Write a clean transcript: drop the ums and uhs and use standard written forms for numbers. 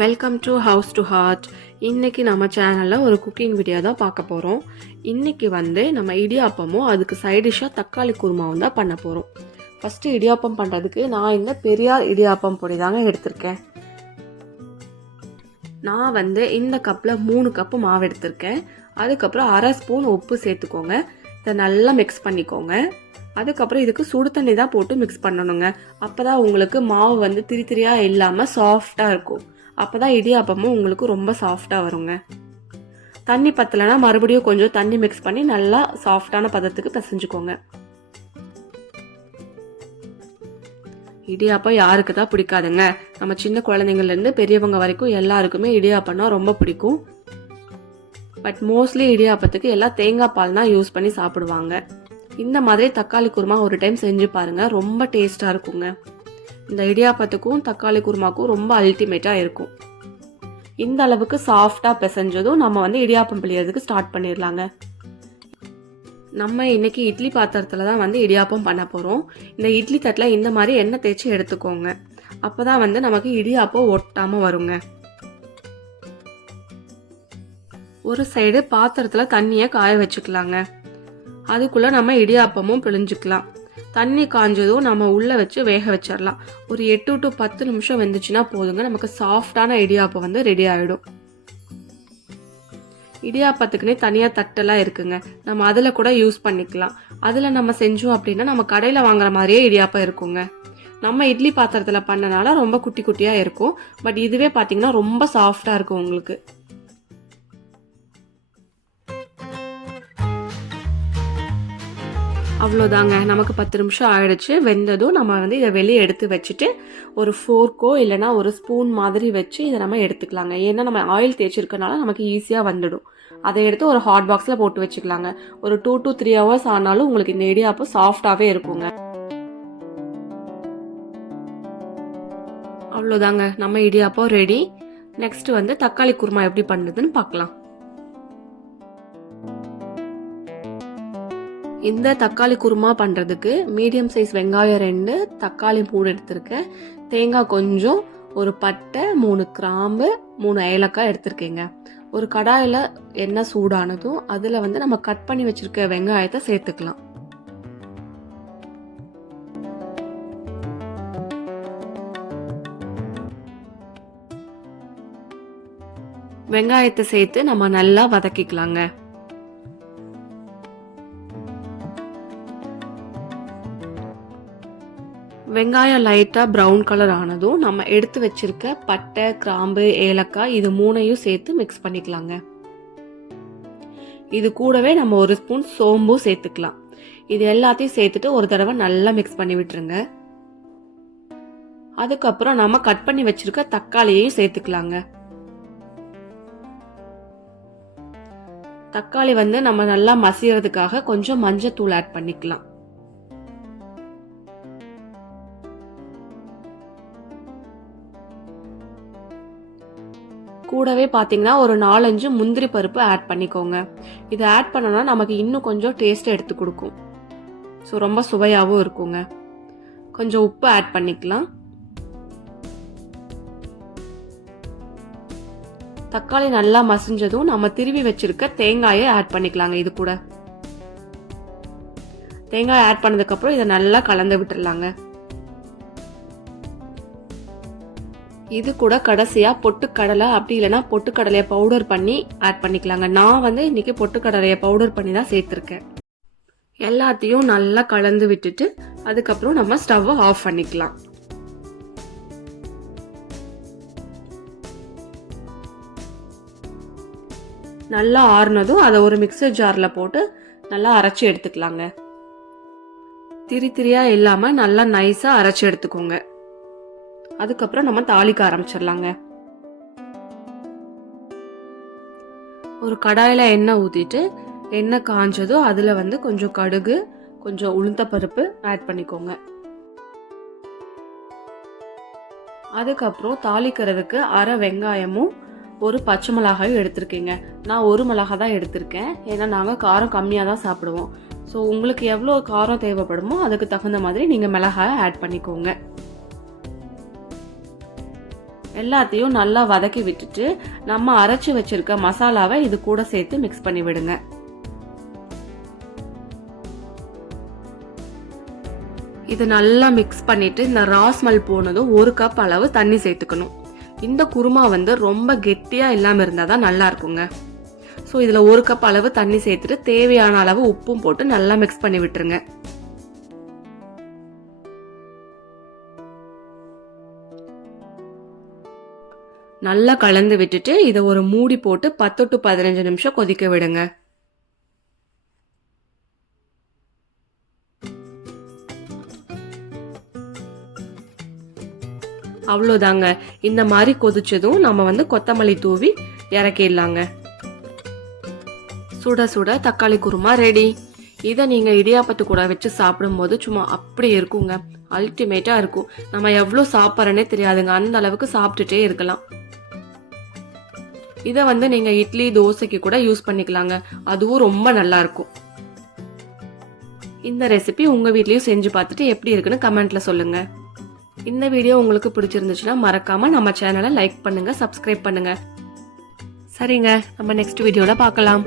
Welcome to house to heart. இன்றைக்கி நம்ம சேனலில் ஒரு குக்கிங் வீடியோ தான் பார்க்க போகிறோம். இன்றைக்கி நம்ம இடியாப்பமும் அதுக்கு சைடிஷாக தக்காளி குருமாவும் தான் பண்ண போகிறோம். ஃபஸ்ட்டு இடியாப்பம் பண்ணுறதுக்கு நான் இந்த பெரியார் இடியாப்பம் பொடி தாங்க எடுத்திருக்கேன். நான் இந்த கப்பில் 3 கப்பு மாவு எடுத்திருக்கேன். அதுக்கப்புறம் 1/2 ஸ்பூன் உப்பு சேர்த்துக்கோங்க. இதை நல்லா மிக்ஸ் பண்ணிக்கோங்க. அதுக்கப்புறம் இதுக்கு சுடு தண்ணி தான் போட்டு மிக்ஸ் பண்ணணுங்க. அப்போ தான் உங்களுக்கு மாவு திரியாக இல்லாமல் சாஃப்டாக இருக்கும். அப்போ தான் இடியாப்பமும் உங்களுக்கு ரொம்ப சாஃப்டாக வருங்க. தண்ணி பத்தலைன்னா மறுபடியும் கொஞ்சம் தண்ணி மிக்ஸ் பண்ணி நல்லா சாஃப்டான பதத்துக்கு பிசைஞ்சுக்கோங்க. இடியாப்பம் யாருக்கு தான் பிடிக்காதுங்க. நம்ம சின்ன குழந்தைங்கள்லேருந்து பெரியவங்க வரைக்கும் எல்லாருக்குமே இடியாப்பம்னா ரொம்ப பிடிக்கும். பட் மோஸ்ட்லி இடியாப்பத்துக்கு எல்லாம் தேங்காய் பால் தான் யூஸ் பண்ணி சாப்பிடுவாங்க. இந்த மாதிரி தக்காளி குருமா ஒரு டைம் செஞ்சு பாருங்க, ரொம்ப டேஸ்டாக இருக்குங்க. இந்த இடியாப்பத்துக்கும் தக்காளி குருமாக்கும் ரொம்ப அல்டிமேட்டாக இருக்கும். இந்த அளவுக்கு சாஃப்டாக பிசைஞ்சதும் நம்ம இடியாப்பம் பிழியறதுக்கு ஸ்டார்ட் பண்ணிடலாங்க. நம்ம இன்னைக்கு இட்லி பாத்திரத்தில் தான் இடியாப்பம் பண்ண போகிறோம். இந்த இட்லி தட்டில் இந்த மாதிரி எண்ணெய் தேய்ச்சி எடுத்துக்கோங்க. அப்போ தான் நமக்கு இடியாப்பம் ஒட்டாமல் வருங்க. ஒரு சைடு பாத்திரத்தில் தண்ணியை காய வச்சுக்கலாங்க. அதுக்குள்ளே நம்ம இடியாப்பமும் பிழிஞ்சுக்கலாம். தண்ணி காஞ்சதும் நம்ம உள்ளே வச்சு வேக வச்சிடலாம். ஒரு 8 to 10 நிமிஷம் வெந்துச்சுன்னா போதுங்க, நமக்கு சாஃப்டான இடியாப்பம் ரெடி ஆகிடும். இடியாப்பத்துக்குன்னே தனியாக தட்டெல்லாம் இருக்குங்க, நம்ம அதில் கூட யூஸ் பண்ணிக்கலாம். அதில் நம்ம செஞ்சோம் அப்படின்னா நம்ம கடையில் வாங்குற மாதிரியே இடியாப்பம் இருக்குங்க. நம்ம இட்லி பாத்திரத்தில் பண்ணனால ரொம்ப குட்டி குட்டியாக இருக்கும். பட் இதுவே பார்த்தீங்கன்னா ரொம்ப சாஃப்டாக இருக்கும் உங்களுக்கு. அவ்வளோதாங்க, நமக்கு 10 நிமிஷம் ஆயிடுச்சு. வெந்ததும் நம்ம இதை வெளியே எடுத்து வச்சுட்டு ஒரு ஃபோர்க்கோ இல்லைனா ஒரு ஸ்பூன் மாதிரி வச்சு இதை நம்ம எடுத்துக்கலாங்க. ஏன்னா நம்ம ஆயில் தேய்ச்சிருக்கனால நமக்கு ஈஸியாக வந்துடும். அதை எடுத்து ஒரு ஹாட் பாக்ஸில் போட்டு வச்சுக்கலாங்க. ஒரு 2 to 3 hours ஆனாலும் உங்களுக்கு இந்த இடியாப்பம் சாஃப்டாகவே இருக்குங்க. அவ்வளோதாங்க, நம்ம இடியாப்பம் ரெடி. நெக்ஸ்ட் தக்காளி குருமா எப்படி பண்ணுறதுன்னு பார்க்கலாம். இந்த தக்காளி குருமா பண்ணுறதுக்கு மீடியம் சைஸ் வெங்காயம் 2, தக்காளி 3 எடுத்திருக்கேன். தேங்காய் கொஞ்சம், ஒரு பட்டை, 3 கிராம்பு, 3 ஏலக்காய் எடுத்திருக்கேங்க. ஒரு கடாயில் எண்ணெய் சூடானதும் அதில் நம்ம கட் பண்ணி வச்சிருக்க வெங்காயத்தை சேர்த்துக்கலாம். வெங்காயத்தை சேர்த்து நம்ம நல்லா வதக்கிக்கலாங்க. வெங்காயம் லைட்டாக ப்ரௌன் கலர் ஆனதும் நம்ம எடுத்து வச்சிருக்க பட்டை, கிராம்பு, ஏலக்காய் இது 3ஐயும் சேர்த்து மிக்ஸ் பண்ணிக்கலாங்க. இது கூடவே நம்ம 1 ஸ்பூன் சோம்பும் சேர்த்துக்கலாம். இது எல்லாத்தையும் சேர்த்துட்டு ஒரு தடவை நல்லா மிக்ஸ் பண்ணி விட்டுருங்க. அதுக்கப்புறம் நம்ம கட் பண்ணி வச்சிருக்க தக்காளியையும் சேர்த்துக்கலாங்க. தக்காளி நம்ம நல்லா மசியறதுக்காக கொஞ்சம் மஞ்சத்தூள் ஆட் பண்ணிக்கலாம். கூடவே பார்த்தீங்கன்னா ஒரு 4-5 முந்திரி பருப்பு ஆட் பண்ணிக்கோங்க. இதை ஆட் பண்ணோன்னா நமக்கு இன்னும் கொஞ்சம் டேஸ்ட் எடுத்து கொடுக்கும். ஸோ ரொம்ப சுவையாகவும் இருக்குங்க. கொஞ்சம் உப்பு ஆட் பண்ணிக்கலாம். தக்காளி நல்லா மசிஞ்சதும் நம்ம திருவி வச்சிருக்க தேங்காயை ஆட் பண்ணிக்கலாங்க. இது கூட தேங்காய் ஆட் பண்ணதுக்கப்புறம் இதை நல்லா கலந்து விட்டுடலாங்க. இது கூட கடைசியா பொட்டுக்கடலை அப்படி இல்லைன்னா பொட்டுக்கடலையை பவுடர் பண்ணி ஆட் பண்ணிக்கலாங்க. நான் இன்னைக்கு பொட்டுக்கடலையை பவுடர் பண்ணி தான் சேர்த்துருக்கேன். எல்லாத்தையும் நல்லா கலந்து விட்டுட்டு அதுக்கப்புறம் நம்ம ஸ்டவ்வை ஆஃப் பண்ணிக்கலாம். நல்லா ஆறுனதும் அதை ஒரு மிக்சர் ஜாரில் போட்டு நல்லா அரைச்சி எடுத்துக்கலாங்க. திரியா இல்லாமல் நல்லா நைஸாக அரைச்சி எடுத்துக்கோங்க. அதுக்கப்புறம் நம்ம தாளிக்க ஆரம்பிச்சிடலாங்க. ஒரு கடாயில் எண்ணெய் ஊற்றிட்டு எண்ணெய் காஞ்சதும் அதில் கொஞ்சம் கடுகு, கொஞ்சம் உளுந்த பருப்பு ஆட் பண்ணிக்கோங்க. அதுக்கப்புறம் தாளிக்கிறதுக்கு 1/2 வெங்காயமும் 1 பச்சை மிளகாயும் எடுத்திருக்கீங்க. நான் 1 மிளகாய் தான் எடுத்திருக்கேன். ஏன்னா நாங்கள் காரம் கம்மியாக தான் சாப்பிடுவோம். ஸோ உங்களுக்கு எவ்வளோ காரம் தேவைப்படுமோ அதுக்கு தகுந்த மாதிரி நீங்கள் மிளகாயை ஆட் பண்ணிக்கோங்க. எல்லாத்தையும் நல்லா வதக்கி விட்டுட்டு நம்ம அரைச்சி வச்சிருக்க மசாலாவை இது கூட சேர்த்து மிக்ஸ் பண்ணி விடுங்க. இது நல்லா மிக்ஸ் பண்ணிட்டு இந்த ரா ஸ்மெல் போனதும் 1 கப் அளவு தண்ணி சேர்த்துக்கணும். இந்த குருமா ரொம்ப கெட்டியா இல்லாம இருந்தாதான் நல்லா இருக்குங்க. ஸோ இதுல 1 கப் அளவு தண்ணி சேர்த்துட்டு தேவையான அளவு உப்பும் போட்டு நல்லா மிக்ஸ் பண்ணி விட்டுருங்க. நல்லா கலந்து விட்டுட்டு இதை ஒரு மூடி போட்டு 10 to 15 நிமிஷம் கொதிக்க விடுங்க. அவ்வளோதாங்க. இந்த மாதிரி கொதிச்சதும் நம்ம கொத்தமல்லி தூவி இறக்கிடலாங்க. சுட சுட தக்காளி குருமா ரெடி. இதை நீங்க இடியாப்பத்து கூட வச்சு சாப்பிடும்போது சும்மா அப்படி இருக்குங்க. அல்டிமேட்டா இருக்கும். நம்ம எவ்வளோ சாப்பிட்றேன்னே தெரியாதுங்க. அந்த அளவுக்கு சாப்பிட்டுட்டே இருக்கலாம். இதை நீங்க இட்லி தோசைக்கு கூட யூஸ் பண்ணிக்கலாங்க. அதுவும் ரொம்ப நல்லா இருக்கும். இந்த ரெசிபி உங்க வீட்லயும் செஞ்சு பார்த்துட்டு எப்படி இருக்குன்னு கமெண்ட்ல சொல்லுங்க. இந்த வீடியோ உங்களுக்கு பிடிச்சிருந்துச்சுன்னா மறக்காம நம்ம சேனலை லைக் பண்ணுங்க, சப்ஸ்கிரைப் பண்ணுங்க. சரிங்க, நம்ம நெக்ஸ்ட் வீடியோல பார்க்கலாம்.